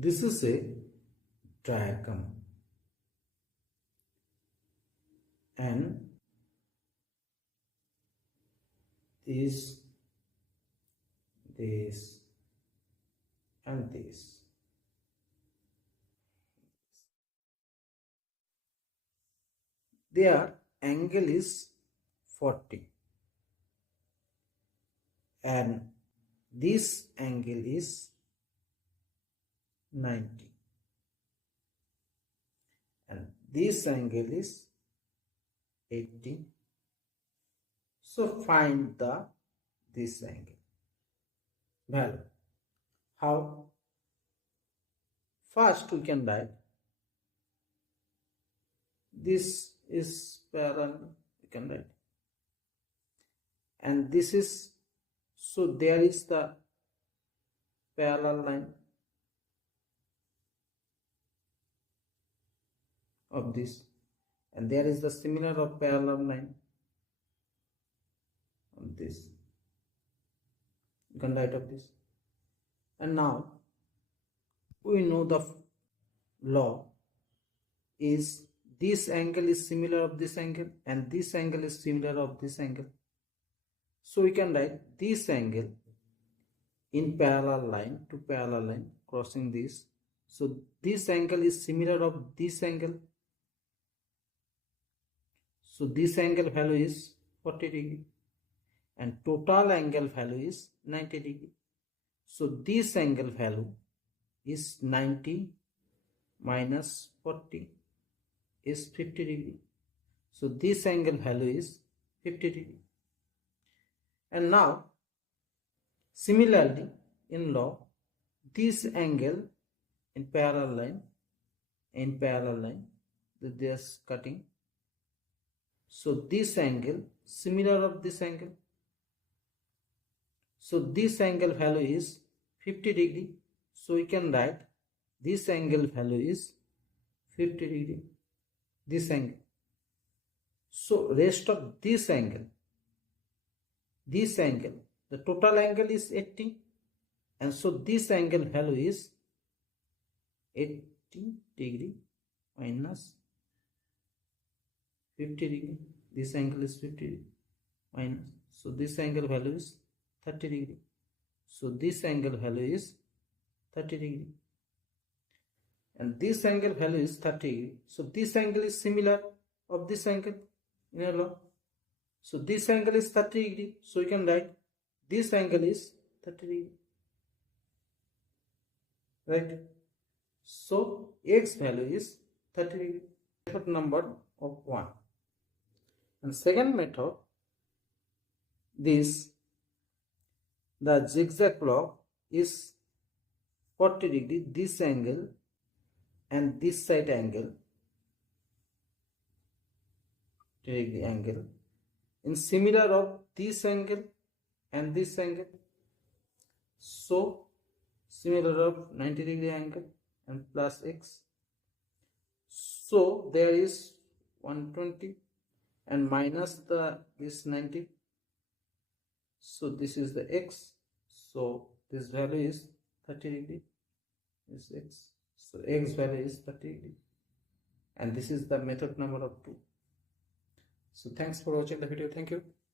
This is a diagram, and this and this. Their angle is 40 and this angle is 90 and this angle is 80. So find this angle value. How? First we can write this is parallel, we can write, and this is, so there is the parallel line of this, and there is the similar of parallel line of this, you can write of this. And now we know the law is this angle is similar of this angle and this angle is similar of this angle. So we can write this angle in parallel line to parallel line crossing this. So this angle is similar of this angle. So this angle value is 40 degree and total angle value is 90 degree. So this angle value is 90 minus 40 is 50 degree. So this angle value is 50 degree. And now similarly in law, this angle in parallel line they are cutting. So this angle similar of this angle. So this angle value is 50 degree. So we can write this angle value is 50 degree. This angle. So rest of this angle, the total angle is 80, and so this angle value is 80 degree minus 50 degree. This angle is 50 degree minus, so this angle value is 30 degree. So this angle value is 30 degree and this angle value is 30 degree. So this angle is similar of this angle in a law. So this angle is 30 degree. So you can write this angle is 30 degree. Right? So x value is 30 degree. Method number of 1. And second method, the zigzag block is 40 degree, this angle and this side angle, degree angle, in similar of this angle and this angle. So similar of 90 degree angle and plus x. So there is 120 and minus this 90. So this is the x. So this value is 30 degree. Is x. So x value is 30 degree. And this is the method number of 2. So thanks for watching the video. Thank you.